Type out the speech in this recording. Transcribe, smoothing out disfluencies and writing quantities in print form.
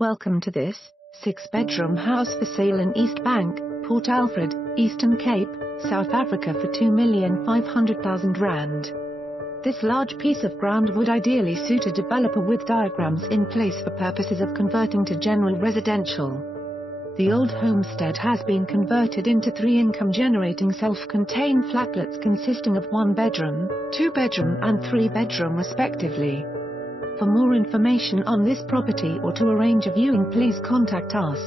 Welcome to this 6-bedroom house for sale in East Bank, Port Alfred, Eastern Cape, South Africa for R2,500,000. This large piece of ground would ideally suit a developer with diagrams in place for purposes of converting to general residential. The old homestead has been converted into 3 income-generating self-contained flatlets consisting of 1-bedroom, 2-bedroom and 3-bedroom respectively. For more information on this property or to arrange a viewing, please contact us.